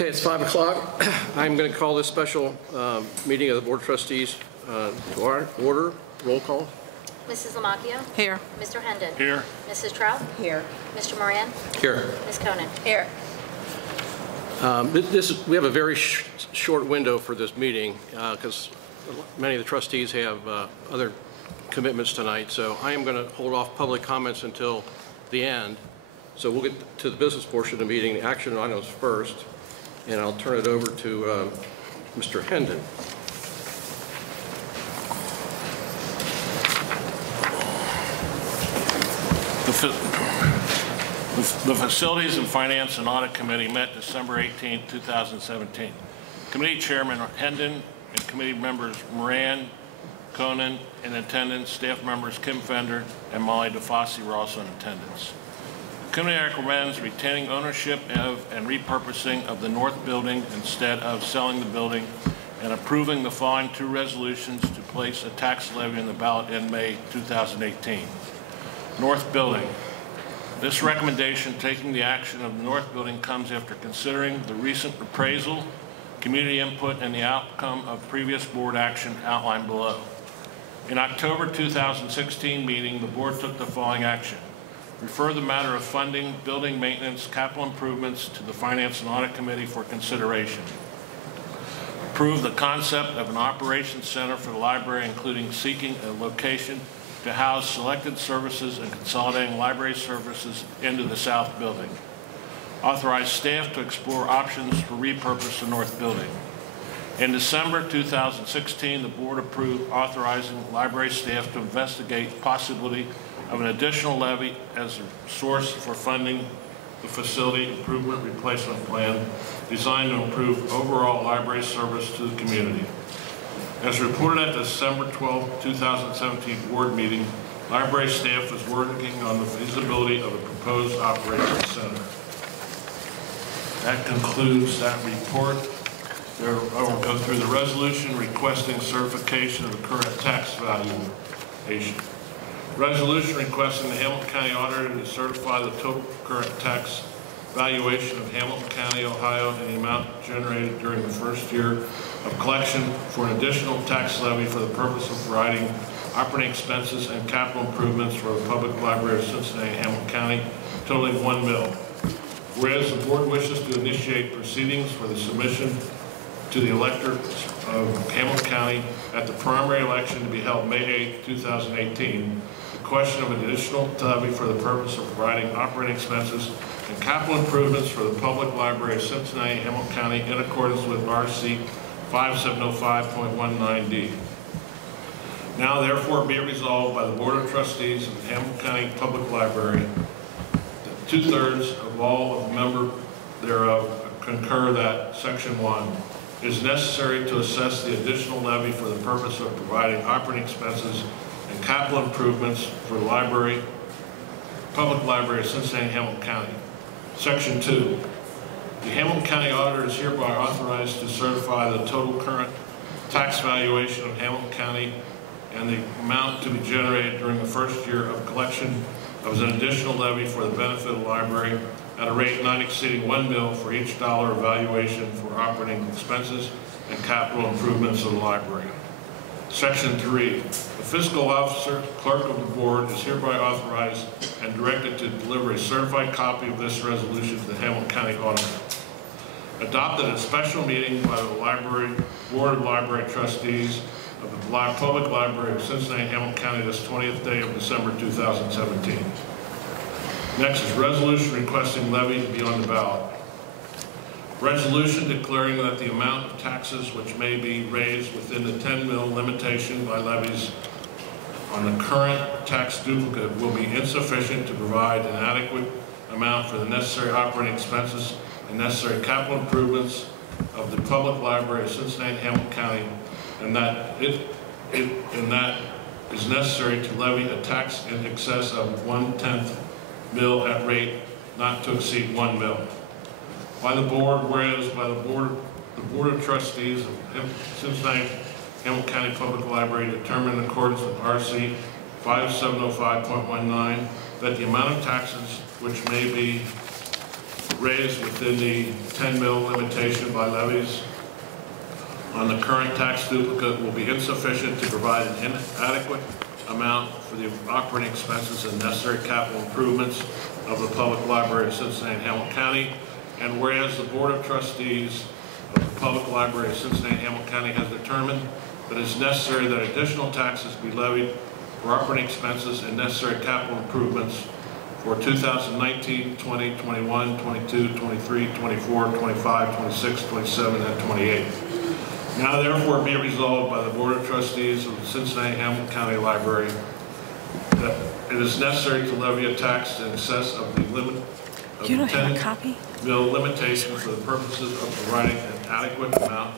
Okay, it's 5 o'clock. I'm going to call this special meeting of the Board of Trustees to order. Roll call. Mrs. Lamacchio? Here. Mr. Hendon? Here. Mrs. Trout? Here. Mr. Moran? Here. Ms. Konen? Here. We have a very short window for this meeting because many of the trustees have other commitments tonight. So I am going to hold off public comments until the end. So we'll get to the business portion of the meeting, the action items first, and I'll turn it over to Mr. Hendon. The Facilities and Finance and Audit Committee met December 18, 2017. Committee Chairman Hendon and committee members Moran, Konen in attendance, staff members Kim Fender and Molly DeFossi were also in attendance. The committee recommends retaining ownership of and repurposing of the North Building instead of selling the building and approving the following two resolutions to place a tax levy in the ballot in May 2018. North Building. This recommendation taking the action of the North Building comes after considering the recent appraisal, community input, and the outcome of previous board action outlined below. In October 2016 meeting, the board took the following action. Refer the matter of funding, building maintenance, capital improvements to the Finance and Audit Committee for consideration. Approve the concept of an operations center for the library, including seeking a location to house selected services and consolidating library services into the South Building. Authorize staff to explore options for repurpose the North Building. In December 2016, the board approved authorizing library staff to investigate possibility of an additional levy as a source for funding the facility improvement replacement plan designed to improve overall library service to the community. As reported at the December 12, 2017 board meeting, library staff is working on the feasibility of a proposed operations center. That concludes that report. I will go through the resolution requesting certification of the current tax valuation. Resolution requesting the Hamilton County Auditor to certify the total current tax valuation of Hamilton County, Ohio, and the amount generated during the first year of collection for an additional tax levy for the purpose of providing operating expenses and capital improvements for the Public Library of Cincinnati, Hamilton County, totaling $1 million. Whereas the board wishes to initiate proceedings for the submission to the electors of Hamilton County at the primary election to be held May 8, 2018, the question of an additional levy for the purpose of providing operating expenses and capital improvements for the Public Library of Cincinnati, Hamilton County in accordance with RC 5705.19D. Now therefore be it resolved by the Board of Trustees of the Hamilton County Public Library that 2/3 of all of the members thereof concur that Section 1 is necessary to assess the additional levy for the purpose of providing operating expenses and capital improvements for the Public Library of Cincinnati, Hamilton County. Section 2, the Hamilton County Auditor is hereby authorized to certify the total current tax valuation of Hamilton County and the amount to be generated during the first year of collection of an additional levy for the benefit of the library at a rate not exceeding $1 million for each dollar of valuation for operating expenses and capital improvements of the library. Section 3, the fiscal officer, clerk of the board, is hereby authorized and directed to deliver a certified copy of this resolution to the Hamilton County Auditor. Adopted at a special meeting by the Board of Library Trustees of the Public Library of Cincinnati, Hamilton County, this 20th day of December 2017. Next is resolution requesting levy to be on the ballot. Resolution declaring that the amount of taxes which may be raised within the 10 mil limitation by levies on the current tax duplicate will be insufficient to provide an adequate amount for the necessary operating expenses and necessary capital improvements of the Public Library of Cincinnati and Hamilton County, and that that is necessary to levy a tax in excess of 1/10 mil at rate not to exceed $1 million. By the board, whereas by the Board of Trustees of Cincinnati Hamilton County Public Library determined in accordance with RC 5705.19 that the amount of taxes which may be raised within the 10 mil limitation by levies on the current tax duplicate will be insufficient to provide an inadequate amount for the operating expenses and necessary capital improvements of the Public Library of Cincinnati and Hamilton County. And whereas the Board of Trustees of the Public Library of Cincinnati and Hamilton County has determined that it is necessary that additional taxes be levied for operating expenses and necessary capital improvements for 2019, 20, 21, 22, 23, 24, 25, 26, 27, and 28. Now therefore be resolved by the Board of Trustees of the Cincinnati Hamilton County Library that it is necessary to levy a tax in excess of the limit of You the don't have 10 a copy? mil limitation for the purposes of providing an adequate amount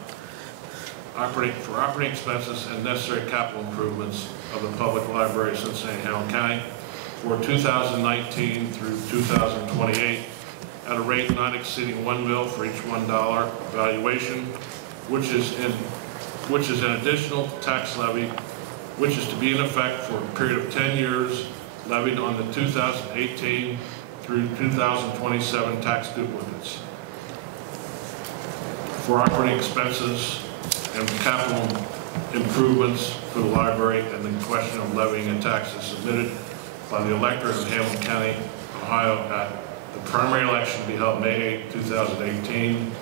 for operating expenses and necessary capital improvements of the Public Library of Cincinnati and Hamilton County for 2019 through 2028 at a rate not exceeding 1 mil for each $1 valuation, which is an additional tax levy, which is to be in effect for a period of 10 years, levied on the 2018 through 2027 tax duplicates for operating expenses and capital improvements for the library, and the question of levying a tax is submitted by the electorate of Hamilton County, Ohio, at the primary election to be held May 8, 2018,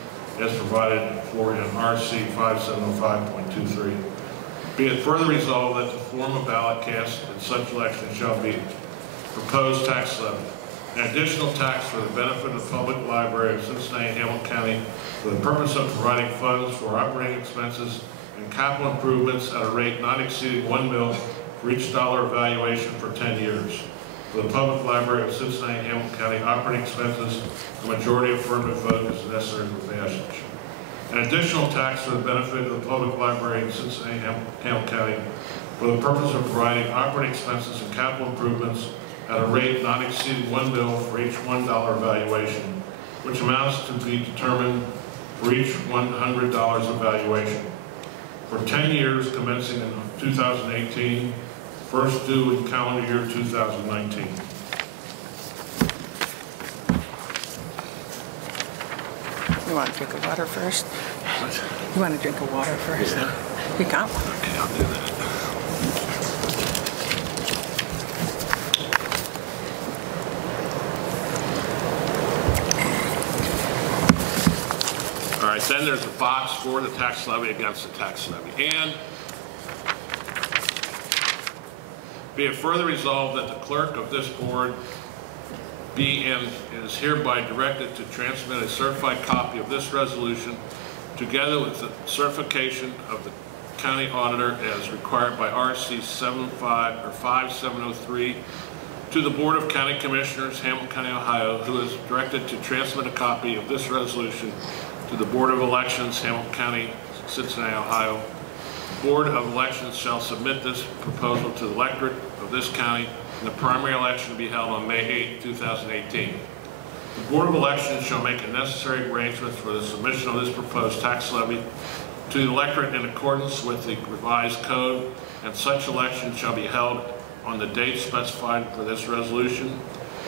as provided for in RC 5705.23. Be it further resolved that the form of ballot cast in such election shall be proposed tax levy, an additional tax for the benefit of the Public Library of Cincinnati and Hamilton County for the purpose of providing funds for operating expenses and capital improvements at a rate not exceeding 1 mil for each dollar valuation for 10 years. For the Public Library of Cincinnati and Hamilton County operating expenses, a majority affirmative vote is necessary for passage. An additional tax for the benefit of the Public Library in Cincinnati and Hamilton County for the purpose of providing operating expenses and capital improvements at a rate not exceeding 1 mil for each $1 valuation, which amounts to be determined for each $100 of valuation. For 10 years commencing in 2018, first due in calendar year 2019. You want to drink of water first? What? You want to drink of water first? Yeah. You got one. Okay, I'll do that. All right, then there's a box for the tax levy against the tax levy. And be it further resolved that the clerk of this board be and is hereby directed to transmit a certified copy of this resolution together with the certification of the county auditor as required by RC 5703 to the Board of County Commissioners, Hamilton County, Ohio, who is directed to transmit a copy of this resolution to the Board of Elections, Hamilton County, Cincinnati, Ohio. The Board of Elections shall submit this proposal to the electorate of this county, and the primary election to be held on May 8, 2018. The Board of Elections shall make the necessary arrangements for the submission of this proposed tax levy to the electorate in accordance with the revised code, and such election shall be held on the date specified for this resolution,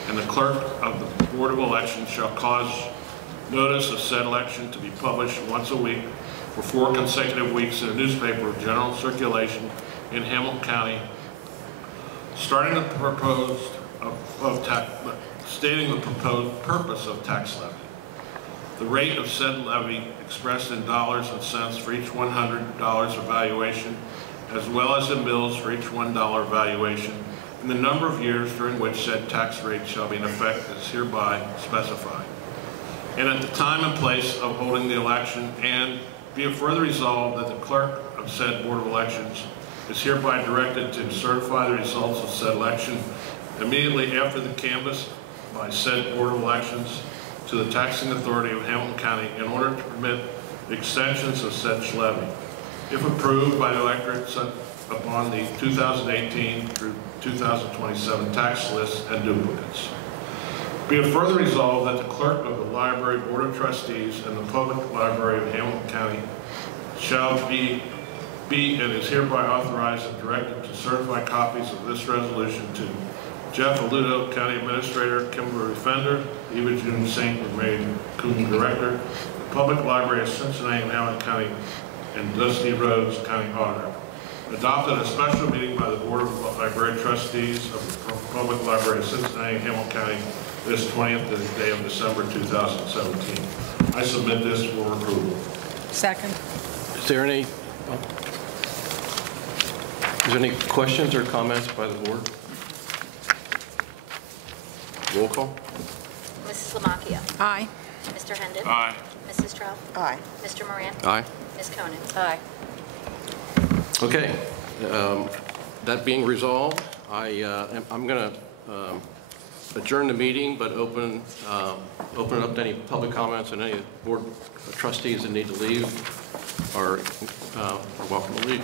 and the clerk of the Board of Elections shall cause notice of said election to be published once a week for 4 consecutive weeks in a newspaper of general circulation in Hamilton County, starting the proposed stating the proposed purpose of tax levy, the rate of said levy expressed in dollars and cents for each $100 of valuation, as well as in bills for each $1 valuation, and the number of years during which said tax rate shall be in effect as hereby specified. And at the time and place of holding the election, and be it further resolved that the clerk of said Board of Elections is hereby directed to certify the results of said election immediately after the canvass by said Board of Elections to the taxing authority of Hamilton County in order to permit the extensions of such levy, if approved by the electorate set upon the 2018 through 2027 tax lists and duplicates. Be it further resolved that the clerk of the Library Board of Trustees and the Public Library of Hamilton County shall be and is hereby authorized and directed to certify copies of this resolution to Jeff Aludo, County Administrator, Kimberly Fender, Eva June Saint was made Coon Director. The Public Library of Cincinnati and Hamilton County, and Dusty Rhodes, County Auditor. Adopted a special meeting by the Board of Library Trustees of the Public Library of Cincinnati and Hamilton County this 20th day of December 2017. I submit this for approval. Second. Is there any questions or comments by the board? Roll call. Mrs. Lamacchia. Aye. Mr. Hendon. Aye. Mrs. Trout. Aye. Mr. Moran. Aye. Ms. Konen. Aye. Okay. That being resolved, I'm going to adjourn the meeting, but open it up to any public comments, and any board trustees that need to leave are welcome to leave.